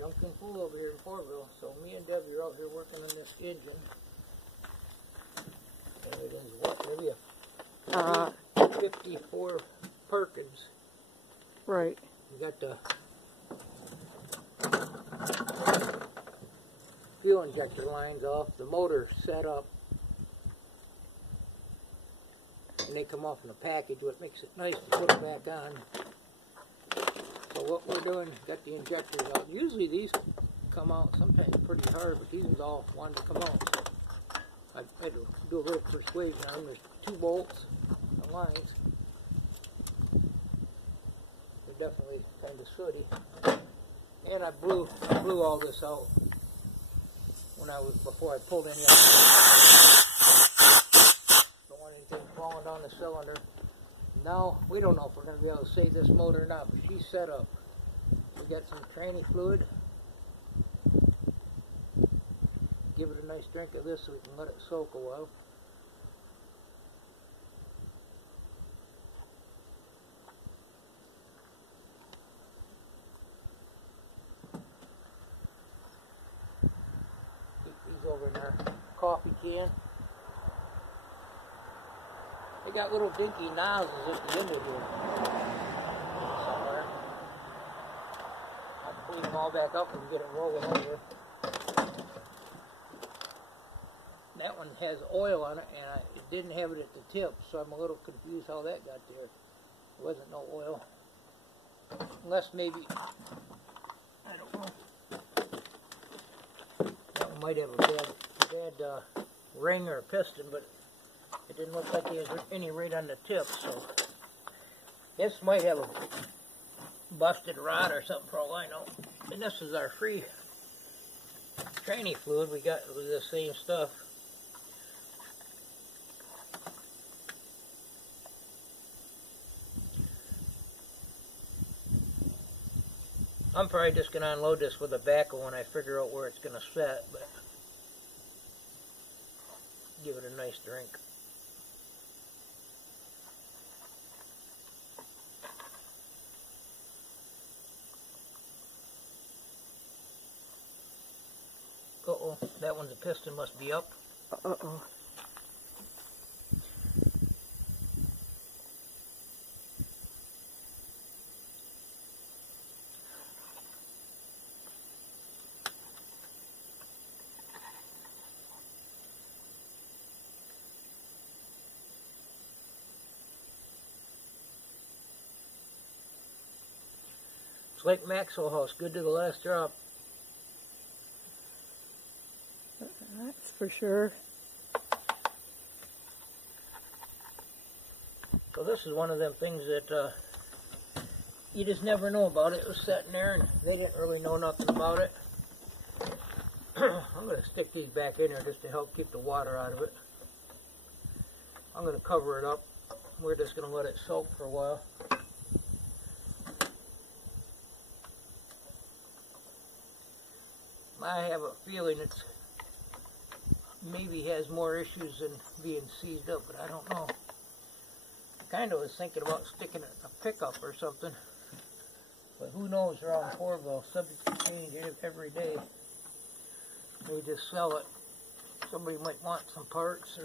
Junking full over here in Portville. So me and Debbie are out here working on this engine. And it is what, maybe a 54 Perkins. Right. We got the fuel injector lines off, the motor set up, and they come off in a package, what makes it nice to put them back on. So what we're doing, got the injectors out. Usually these come out sometimes pretty hard, but these ones all wanted to come out. So I had to do a little persuasion on them. There's 2 bolts and lines. They're definitely kind of sooty. And I blew all this out before I pulled any out. Don't want anything falling down the cylinder. Now, we don't know if we're going to be able to save this motor or not, but she's set up. We got some tranny fluid. Give it a nice drink of this so we can let it soak a while. Keep these over in our coffee can. They got little dinky nozzles at the end of here somewhere. I'll clean them all back up and get it rolling over. That one has oil on it, and it didn't have it at the tip, so I'm a little confused how that got there. There wasn't no oil. Unless maybe, I don't know. That one might have a bad ring or piston, but it didn't look like there was any right on the tip, so this might have a busted rod or something for all I know. And this is our free tranny fluid. We got the same stuff. I'm probably just going to unload this with a backhoe when I figure out where it's going to set, but give it a nice drink. Uh-oh, that one's a piston, must be up. Uh-oh. It's like Maxwell House, good to the last drop. That's for sure. So this is one of them things that you just never know about. It was sitting there and they didn't really know nothing about it. I'm going to stick these back in there just to help keep the water out of it. I'm going to cover it up. We're just going to let it soak for a while. I have a feeling it's maybe has more issues than being seized up, but I don't know. I kind of was thinking about sticking it in a pickup or something, but who knows around Portville, subject to change every day. We just sell it. Somebody might want some parts,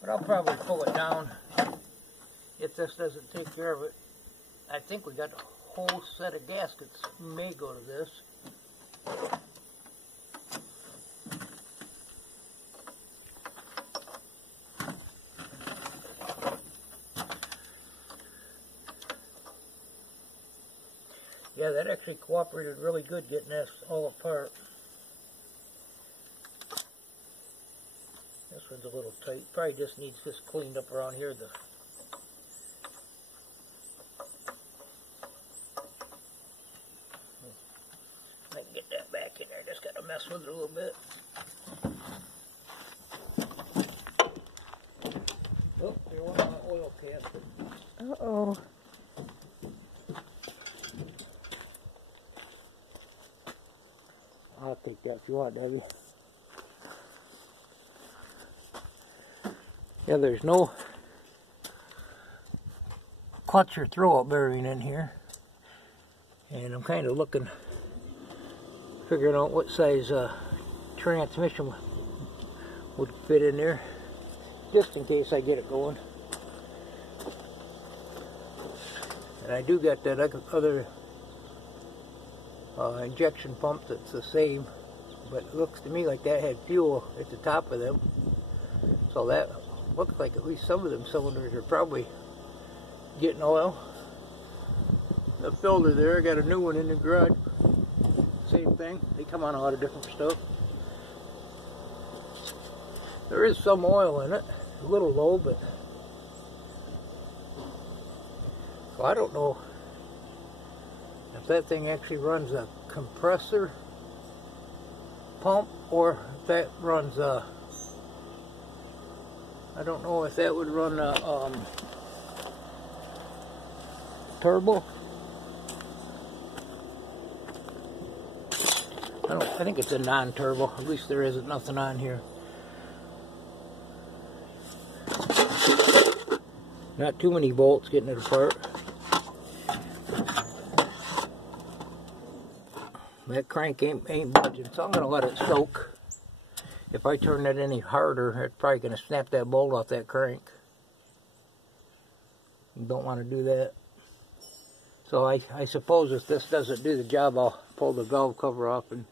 but I'll probably pull it down if this doesn't take care of it. I think we got a whole set of gaskets may go to this. Yeah, that actually cooperated really good getting this all apart. This one's a little tight. Probably just needs this cleaned up around here. I can get that back in there. Just got to mess with it a little bit. Oh, there went my oil cap. Uh-oh. I'll take that if you want, Debbie. Yeah, there's no clutch or throw-up bearing in here. And I'm kind of looking Figuring out what size transmission would fit in there, just in case I get it going. And I do got that other injection pump that's the same, but it looks to me like that had fuel at the top of them. So that looks like at least some of them cylinders are probably getting oil. The filter there, I got a new one in the garage. Same thing. They come on a lot of different stuff. There is some oil in it, a little low, but so I don't know if that thing actually runs a compressor pump or if that runs a, I don't know if that would run a turbo. I think it's a non-turbo. At least there isn't nothing on here. Not too many bolts getting it apart. That crank ain't budging, so I'm going to let it soak. If I turn that any harder, it's probably going to snap that bolt off that crank. You don't want to do that. So I suppose if this doesn't do the job, I'll pull the valve cover off, and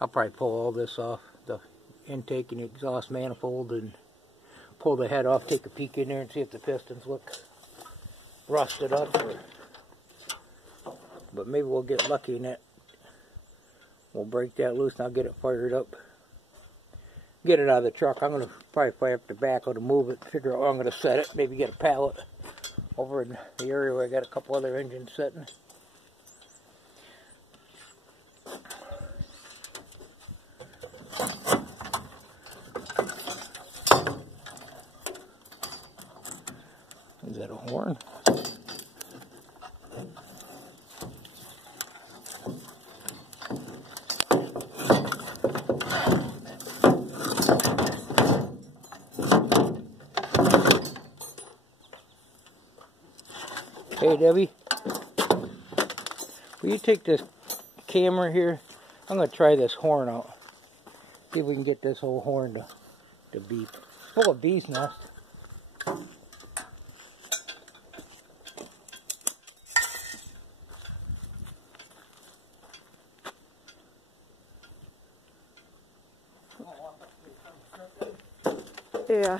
I'll probably pull all this off, the intake and the exhaust manifold, and pull the head off, take a peek in there and see if the pistons look rusted up. But maybe we'll get lucky in that. We'll break that loose and I'll get it fired up. Get it out of the truck. I'm going to probably fire up the back to move it, figure out where I'm going to set it, maybe get a pallet over in the area where I got a couple other engines sitting. Is that a horn? Hey Debbie, will you take this camera here? I'm going to try this horn out. See if we can get this whole horn to beep. It's full of bees' nests. Yeah.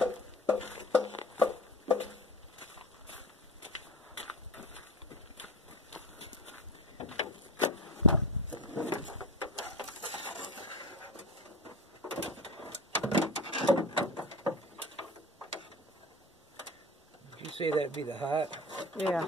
Did you say that'd be the hot? Yeah.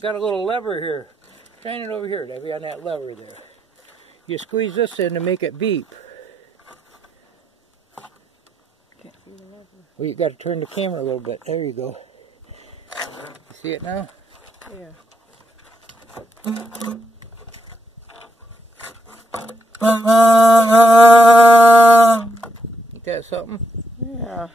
Got a little lever here. Shine it over here, Debbie, on that lever there. You squeeze this in to make it beep. Can't see the lever. Well, you got to turn the camera a little bit. There you go. You see it now? Yeah. Ain't that something? Yeah.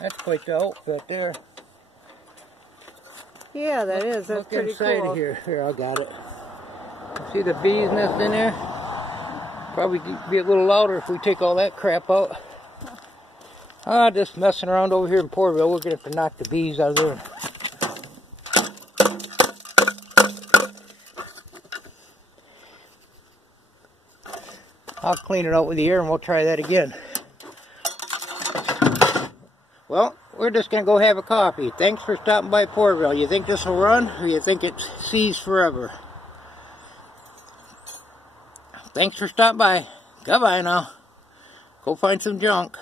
That's quite the outfit there. Yeah, that is. That's Look pretty inside cool. of here. Here, I got it. See the bee's nest in there? Probably be a little louder if we take all that crap out. Just messing around over here in Porterville. We're going to have to knock the bees out of there. I'll clean it out with the air and we'll try that again. Well, we're just going to go have a coffee. Thanks for stopping by Porterville. You think this will run or you think it sees forever? Thanks for stopping by. Goodbye now. Go find some junk.